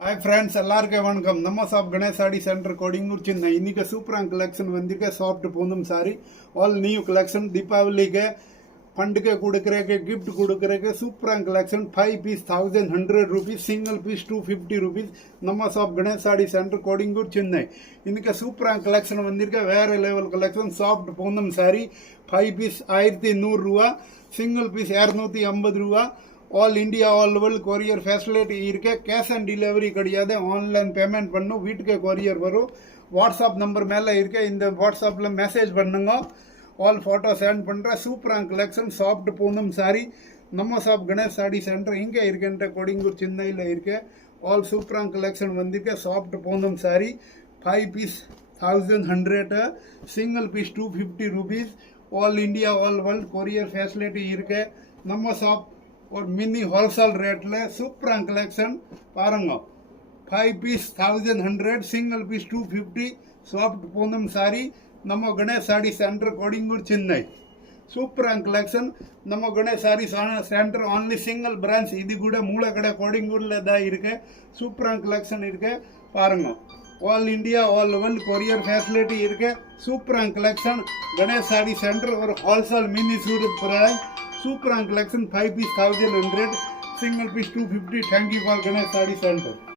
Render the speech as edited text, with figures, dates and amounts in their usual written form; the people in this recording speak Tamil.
ஹாய் ஃப்ரெண்ட்ஸ் எல்லாருக்கும் வணக்கம். நம்ம ஷாப் கணேஷ் சாடி சென்டர் கோடிங்கூர் சின்ன. இன்னைக்கு சூப்பரான கலெக்ஷன் வந்திருக்க சாஃப்ட் பூந்தும் சாரி ஆல் நியூ கலெக்ஷன். தீபாவளிக்கு பண்டிகை கொடுக்குறக்கு கிஃப்ட் கொடுக்குறக்கு சூப்பரான கலெக்ஷன். 5 piece 1100 rupees, single piece 250 rupees. நம்ம ஷாப் கணேஷ் சாடி சென்டர் கோடிங்கூர் சென்னை. இன்னைக்கு சூப்பரான கலெக்ஷன் வந்திருக்க வேற லெவல் கலெக்ஷன். சாஃப்ட் பூந்தும் சாரி 5 பீஸ் 1100 ரூபா, சிங்கிள் பீஸ் 250 ரூபா. All India all world courier facility இருக்கு. கேஷ் ஆன் டெலிவரி கிடையாது, ஆன்லைன் பேமெண்ட் பண்ணும், வீட்டுக்கு கொரியர் வரும். வாட்ஸ்அப் நம்பர் மேலே இருக்க, இந்த வாட்ஸ்அப்பில் மெசேஜ் பண்ணுங்க, ஆல் ஃபோட்டோ சென்ட் பண்ணுறேன். சூப்பரான கலெக்ஷன் சாஃப்ட் பூனம் சாரி. நம்ம ஷாப் கணேஷ் சாடி சென்டர் இங்கே இருக்குன்ற கொடிங்கூர் சென்னையில் இருக்கு. ஆல் சூப்பரான கலெக்ஷன் வந்திருக்க soft Poonam sari 5 piece 1100, single piece 250 rupees. All India all world courier facility இருக்கு. நம்ம ஷாப் ஒரு மினி ஹோல்சேல் ரேட்டில் சூப்பரான கலெக்ஷன் பாருங்க. 5 piece 1100, single piece 250, soft Poonam sari. நம்ம கணேஷ் சாடி சென்டர் கோடிங்கூர் சென்னை. சூப்பரான கலெக்ஷன். நம்ம Ganesh sari centre only single branch. இது கூட மூலக்கடை கோடிங்கூரில் தான் இருக்கு. சூப்பரான கலெக்ஷன் இருக்கு பாருங்க. All India all world courier facility இருக்கு. சூப்பரான கலெக்ஷன். கணேஷ் சாடி சென்டர் ஒரு wholesale mini Surat branch. Super collection 5 piece 1100, single piece 250. Thank you for Ganesh Sari Center.